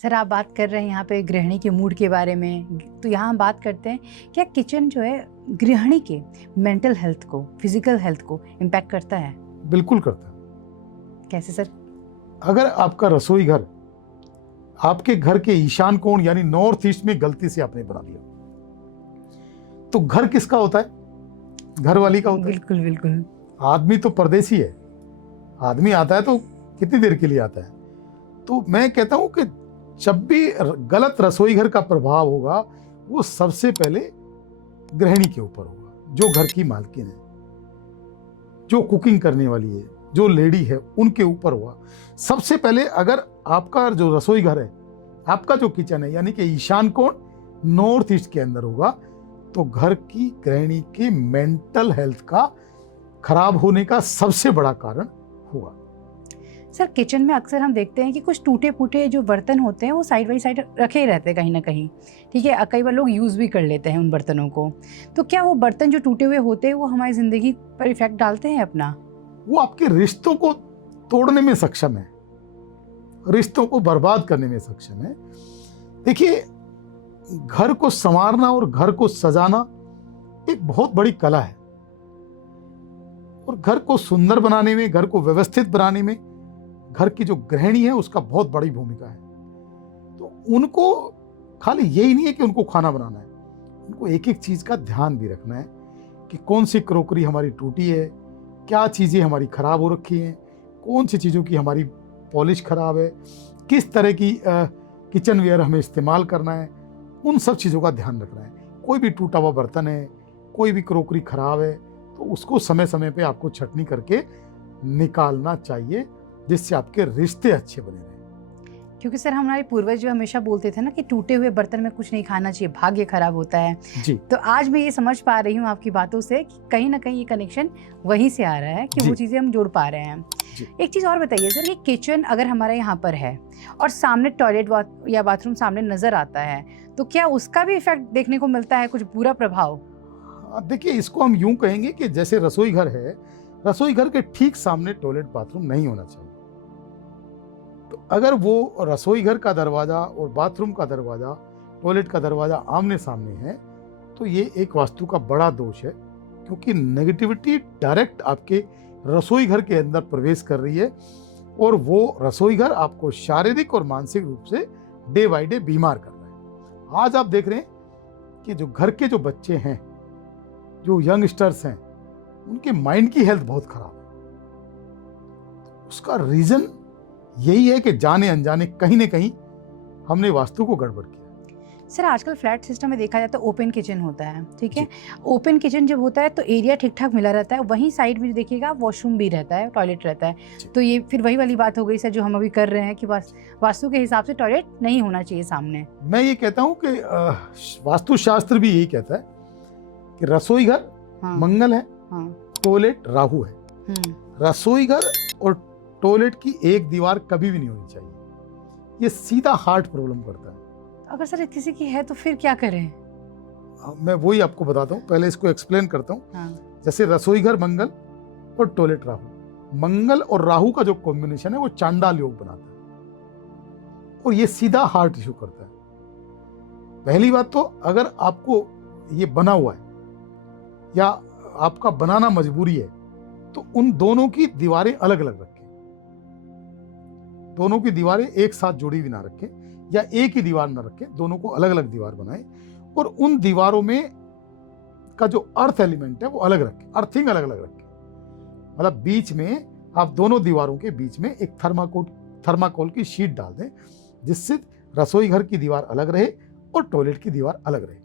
Sir आप बात कर रहे हैं यहाँ पे गृहिणी के मूड के बारे में, तो यहाँ हम बात करते हैं क्या किचन जो है गृहिणी के मेंटल हेल्थ को, फिजिकल हेल्थ को इम्पैक्ट करता है? बिल्कुल करता है। कैसे सर? अगर आपका रसोई घर आपके घर के ईशान कोण यानी नॉर्थ ईस्ट में गलती से आपने बना दिया, तो घर किसका होता है? घर वाली का होता है। बिल्कुल बिल्कुल। आदमी तो परदेसी है, आदमी आता है तो कितनी देर के लिए आता है। तो मैं कहता हूं कि जब भी गलत रसोई घर का प्रभाव होगा वो सबसे पहले गृहिणी के ऊपर होगा, जो घर की मालकिन है, जो कुकिंग करने वाली है, जो लेडी है, उनके ऊपर हुआ सबसे पहले। अगर आपका जो रसोई घर है, आपका जो किचन है यानी कि ईशान कोण नॉर्थ ईस्ट के अंदर होगा, तो घर की गृहिणी के मेंटल हेल्थ का खराब होने का सबसे बड़ा कारण होगा। सर किचन में अक्सर हम देखते हैं कि कुछ टूटे फूटे जो बर्तन होते हैं वो साइड बाई साइड रखे ही रहते हैं कहीं ना कहीं, ठीक है। कई बार लोग यूज़ भी कर लेते हैं उन बर्तनों को, तो क्या वो बर्तन जो टूटे हुए होते हैं वो हमारी ज़िंदगी पर इफेक्ट डालते हैं अपना? वो आपके रिश्तों को तोड़ने में सक्षम है, रिश्तों को बर्बाद करने में सक्षम है। देखिए, घर को संवारना और घर को सजाना एक बहुत बड़ी कला है, और घर को सुंदर बनाने में, घर को व्यवस्थित बनाने में घर की जो गृहिणी है उसका बहुत बड़ी भूमिका है। तो उनको खाली यही नहीं है कि उनको खाना बनाना है, उनको एक एक चीज का ध्यान भी रखना है कि कौन सी क्रोकरी हमारी टूटी है, क्या चीजें हमारी खराब हो रखी हैं, कौन सी चीजों की हमारी पॉलिश खराब है, किस तरह की किचन वेयर हमें इस्तेमाल करना है, उन सब चीज़ों का ध्यान रखना है। कोई भी टूटा हुआ बर्तन है, कोई भी क्रोकरी खराब है, तो उसको समय समय पे आपको छटनी करके निकालना चाहिए, जिससे आपके रिश्ते अच्छे बने रहें। क्योंकि सर हमारे पूर्वज जो हमेशा बोलते थे ना कि टूटे हुए बर्तन में कुछ नहीं खाना चाहिए, भाग्य खराब होता है जी। तो आज मैं ये समझ पा रही हूँ आपकी बातों से कि कहीं ना कहीं ये कनेक्शन वहीं से आ रहा है कि वो चीज़ें हम जोड़ पा रहे हैं। एक चीज़ और बताइए सर, कि किचन अगर हमारे यहाँ पर है और सामने टॉयलेट या बाथरूम सामने नज़र आता है, तो क्या उसका भी इफेक्ट देखने को मिलता है, कुछ बुरा प्रभाव? देखिए, इसको हम यूं कहेंगे कि जैसे रसोई घर है, रसोई घर के ठीक सामने टॉयलेट बाथरूम नहीं होना चाहिए। तो अगर वो रसोई घर का दरवाजा और बाथरूम का दरवाजा, टॉयलेट का दरवाजा आमने सामने है, तो ये एक वास्तु का बड़ा दोष है, क्योंकि नेगेटिविटी डायरेक्ट आपके रसोई घर के अंदर प्रवेश कर रही है, और वो रसोई घर आपको शारीरिक और मानसिक रूप से डे बाय डे बीमार कर रहा है। आज आप देख रहे हैं कि जो घर के जो बच्चे हैं, जो यंगस्टर्स हैं, उनके माइंड की हेल्थ बहुत खराब है। उसका रीजन यही है कि जाने अनजाने कहीं ना कहीं हमने वास्तु को गड़बड़ किया। सर आजकल फ्लैट सिस्टम में देखा जाए तो ओपन किचन होता है, ठीक है। ओपन किचन जब होता है तो एरिया ठीक ठाक मिला रहता है, वहीं साइड में देखिएगा वॉशरूम भी रहता है, टॉयलेट रहता है। तो ये फिर वही वाली बात हो गई सर जो हम अभी कर रहे हैं कि वास्तु के हिसाब से टॉयलेट नहीं होना चाहिए सामने। मैं ये कहता हूँ कि वास्तु शास्त्र भी यही कहता है कि रसोई घर मंगल है, टॉयलेट राहु है। रसोई घर और टॉयलेट की एक दीवार कभी भी नहीं होनी चाहिए, ये सीधा हार्ट प्रॉब्लम करता है। अगर सर किसी की है तो फिर क्या करें? मैं वही आपको बताता हूँ, पहले इसको एक्सप्लेन करता हूँ। जैसे रसोई घर मंगल और टॉयलेट राहु, मंगल और राहु का जो कॉम्बिनेशन है वो चांडाल योग बनाता है, और ये सीधा हार्ट इशू करता है। पहली बात तो, अगर आपको ये बना हुआ है या आपका बनाना मजबूरी है, तो उन दोनों की दीवारें अलग अलग रखें, दोनों की दीवारें एक साथ जुड़ी भी ना रखें, या एक ही दीवार ना रखें, दोनों को अलग अलग दीवार बनाएं, और उन दीवारों में का जो अर्थ एलिमेंट है वो अलग रखें, अर्थिंग अलग अलग रखें। मतलब बीच में आप दोनों दीवारों के बीच में एक थर्माकोल की शीट डाल दें, जिससे रसोई घर की दीवार अलग रहे और टॉयलेट की दीवार अलग रहे।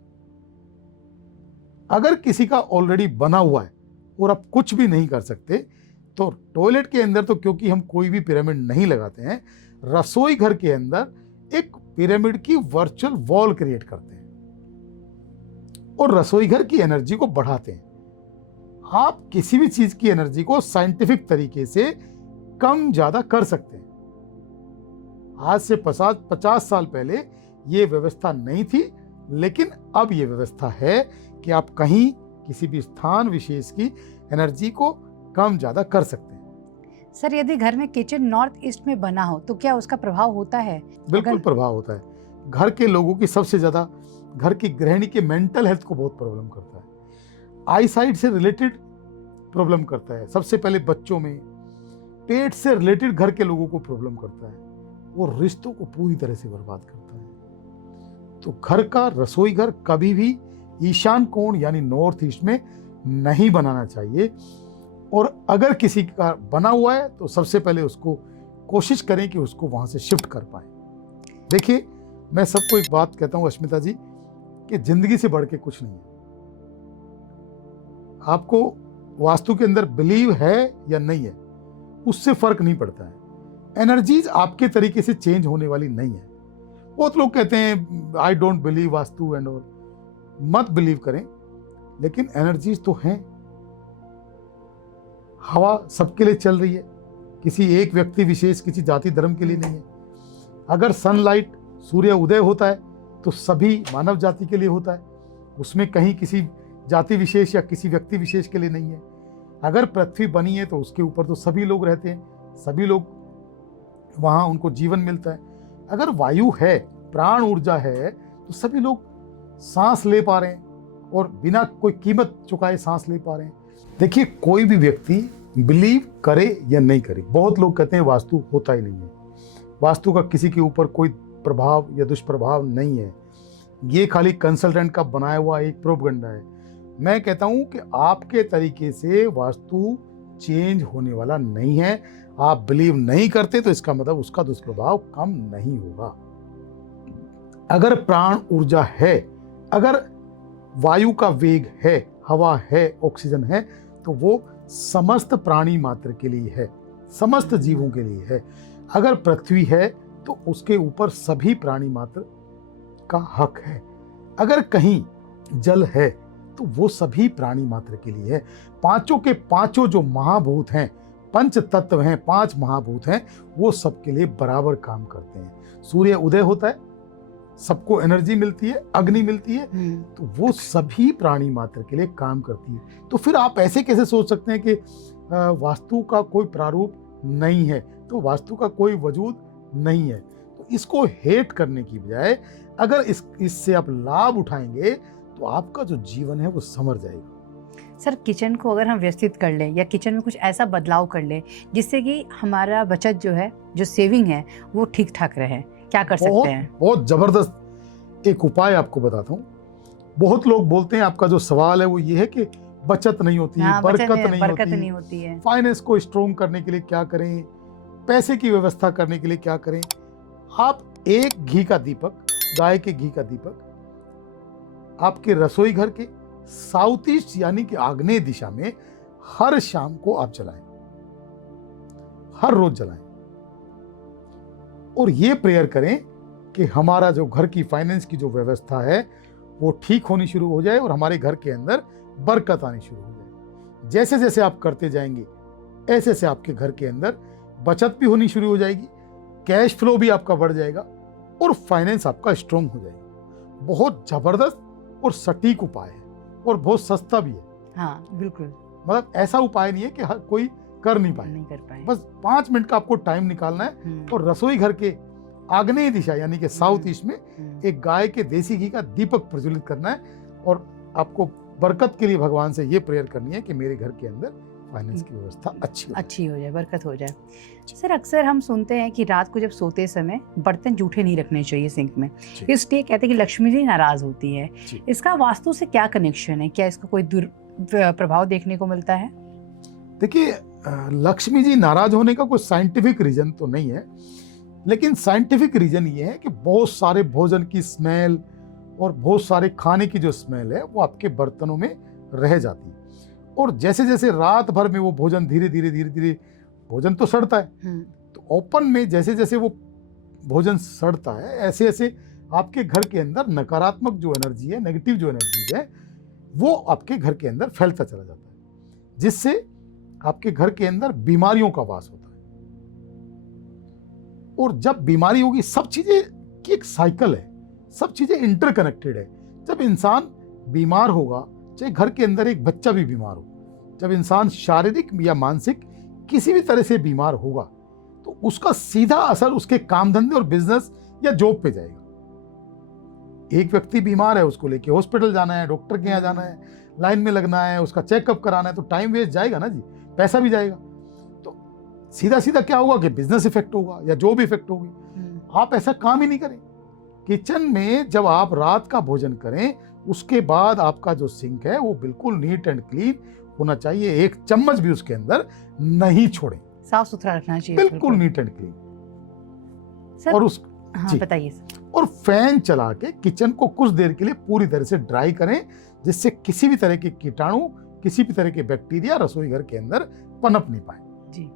अगर किसी का ऑलरेडी बना हुआ है और आप कुछ भी नहीं कर सकते, तो टॉयलेट के अंदर तो क्योंकि हम कोई भी पिरामिड नहीं लगाते हैं, रसोई घर के अंदर एक पिरामिड की वर्चुअल वॉल क्रिएट करते हैं और रसोई घर की एनर्जी को बढ़ाते हैं। आप किसी भी चीज की एनर्जी को साइंटिफिक तरीके से कम ज्यादा कर सकते हैं। आज से 50 साल पहले ये व्यवस्था नहीं थी, लेकिन अब ये व्यवस्था है कि आप कहीं किसी भी स्थान विशेष की एनर्जी को कम ज्यादा कर सकते हैं। सर यदि घर में किचन नॉर्थ ईस्ट में बना हो तो क्या उसका प्रभाव होता है? बिल्कुल प्रभाव होता है। घर के लोगों की सबसे ज्यादा घर की गृहिणी के मेंटल हेल्थ को बहुत प्रॉब्लम करता है, आई साइड से रिलेटेड प्रॉब्लम करता है, सबसे पहले बच्चों में, पेट से रिलेटेड घर के लोगों को प्रॉब्लम करता है और रिश्तों को पूरी तरह से बर्बाद करता है। तो घर का रसोई घर कभी भी ईशान कोण यानी नॉर्थ ईस्ट में नहीं बनाना चाहिए, और अगर किसी का बना हुआ है तो सबसे पहले उसको कोशिश करें कि उसको वहां से शिफ्ट कर पाए। देखिए, मैं सबको एक बात कहता हूं अश्मिता जी, कि जिंदगी से बढ़ के कुछ नहीं है। आपको वास्तु के अंदर बिलीव है या नहीं है उससे फर्क नहीं पड़ता है। एनर्जीज आपके तरीके से चेंज होने वाली नहीं है। बहुत लोग कहते हैं I don't believe vastu and all, मत बिलीव करें, लेकिन एनर्जीज तो हैं। हवा सबके लिए चल रही है, किसी एक व्यक्ति विशेष, किसी जाति धर्म के लिए नहीं है। अगर सनलाइट, सूर्य उदय होता है तो सभी मानव जाति के लिए होता है, उसमें कहीं किसी जाति विशेष या किसी व्यक्ति विशेष के लिए नहीं है। अगर पृथ्वी बनी है तो उसके ऊपर तो सभी लोग रहते हैं, सभी लोग वहाँ उनको जीवन मिलता है। अगर वायु है, प्राण ऊर्जा है, तो सभी लोग सांस ले पा रहे हैं और बिना कोई कीमत चुकाए सांस ले पा रहे हैं। देखिए, कोई भी व्यक्ति बिलीव करे या नहीं करे, बहुत लोग कहते हैं वास्तु होता ही नहीं है, वास्तु का किसी के ऊपर कोई प्रभाव या दुष्प्रभाव नहीं है, ये खाली कंसल्टेंट का बनाया हुआ एक प्रोपगंडा है। मैं कहता हूं कि आपके तरीके से वास्तु चेंज होने वाला नहीं है। आप बिलीव नहीं करते तो इसका मतलब उसका दुष्प्रभाव कम नहीं होगा। अगर प्राण ऊर्जा है, अगर वायु का वेग है, हवा है, ऑक्सीजन है, तो वो समस्त प्राणी मात्र के लिए है, समस्त जीवों के लिए है। अगर पृथ्वी है तो उसके ऊपर सभी प्राणी मात्र का हक है। अगर कहीं जल है तो वो सभी प्राणी मात्र के लिए है। पांचों के पांचों जो महाभूत हैं, पंच तत्व हैं, पांच महाभूत हैं, वो सबके लिए बराबर काम करते हैं। सूर्य उदय होता है, सबको एनर्जी मिलती है, अग्नि मिलती है, तो वो सभी प्राणी मात्र के लिए काम करती है। तो फिर आप ऐसे कैसे सोच सकते हैं कि वास्तु का कोई प्रारूप नहीं है, तो वास्तु का कोई वजूद नहीं है। तो इसको हेट करने की बजाय अगर इससे आप लाभ उठाएंगे तो आपका जो जीवन है वो संवर जाएगा। सर, किचन को अगर हम व्यवस्थित कर लें या किचन में कुछ ऐसा बदलाव कर लें जिससे कि हमारा बचत जो है, जो सेविंग है, वो ठीक ठाक रहे, क्या कर सकते हैं? बहुत जबरदस्त एक उपाय आपको बताता हूँ। बहुत लोग बोलते हैं, आपका जो सवाल है वो ये है कि बचत नहीं होती, बरकत नहीं होती है, फाइनेंस को स्ट्रॉन्ग करने के लिए क्या करें, पैसे की व्यवस्था करने के लिए क्या करें। आप एक घी का दीपक, गाय के घी का दीपक आपके रसोई घर के साउथ ईस्ट यानी कि आग्नेय दिशा में हर शाम को आप जलाएं, हर रोज जलाएं, और ये प्रेयर करें कि हमारा जो घर की फाइनेंस की जो व्यवस्था है वो ठीक होनी शुरू हो जाए और हमारे घर के अंदर बरकत आनी शुरू हो जाए। जैसे जैसे आप करते जाएंगे ऐसे ऐसे आपके घर के अंदर बचत भी होनी शुरू हो जाएगी, कैश फ्लो भी आपका बढ़ जाएगा और फाइनेंस आपका स्ट्रॉन्ग हो जाएगा। बहुत जबरदस्त और सटीक उपाय है और बहुत सस्ता भी है। हाँ, बिल्कुल। मतलब ऐसा उपाय नहीं है कि हर कोई कर नहीं पाए। बस 5 मिनट का आपको टाइम निकालना है और रसोई घर के आग्नेय दिशा यानी कि साउथ ईस्ट में एक गाय के देसी घी का दीपक प्रज्वलित करना है और आपको बरकत के लिए भगवान से ये प्रेयर करनी है कि मेरे घर के अंदर फाइनेंस की व्यवस्था अच्छी हो जाए, बरकत हो जाए। सर, अक्सर हम सुनते हैं कि रात को जब सोते समय बर्तन जूठे नहीं रखने चाहिए सिंक में, इसलिए कहते हैं कि लक्ष्मी जी नाराज होती है। इसका वास्तु से क्या कनेक्शन है? क्या इसका कोई प्रभाव देखने को मिलता है? देखिए, लक्ष्मी जी नाराज होने का कोई साइंटिफिक रीजन तो नहीं है, लेकिन साइंटिफिक रीजन ये है कि बहुत सारे भोजन की स्मेल और बहुत सारे खाने की जो स्मेल है वो आपके बर्तनों में रह जाती है, और जैसे जैसे रात भर में वो भोजन धीरे धीरे भोजन तो सड़ता है, तो ओपन में जैसे जैसे वो भोजन सड़ता है ऐसे ऐसे आपके घर के अंदर नकारात्मक जो एनर्जी है, नेगेटिव जो एनर्जी है, वो आपके घर के अंदर फैलता चला जाता है, जिससे आपके घर के अंदर बीमारियों का वास होता है। और जब बीमारी होगी, सब चीजें की एक साइकिल है, सब चीजें इंटरकनेक्टेड है। जब इंसान बीमार होगा, चाहे घर के अंदर एक बच्चा भी बीमार हो, जब इंसान शारीरिक या मानसिक किसी भी तरह से बीमार होगा तो उसका सीधा असर उसके काम धंधे और बिजनेस या जॉब पे जाएगा। एक व्यक्ति बीमार है, उसको लेके हॉस्पिटल जाना है, डॉक्टर के यहाँ जाना है, लाइन में लगना है, उसका चेकअप कराना है, तो टाइम वेस्ट जाएगा ना जी, पैसा भी जाएगा। तो सीधा सीधा क्या होगा कि बिजनेस इफेक्ट होगा या जॉब इफेक्ट होगी। आप ऐसा काम ही नहीं करें। किचन में जब आप रात का भोजन करें उसके बाद आपका जो सिंक है वो बिल्कुल नीट एंड क्लीन होना चाहिए, एक चम्मच भी उसके अंदर नहीं छोड़ें, साफ सुथरा रखना चाहिए, बिल्कुल नीट एंड क्लीन। सर और उस हाँ बताइए सर। और फैन चला के किचन को कुछ देर के लिए पूरी तरह से ड्राई करें, जिससे किसी भी तरह के कीटाणु, किसी भी तरह के बैक्टीरिया रसोई घर के अंदर पनप नहीं पाए। जी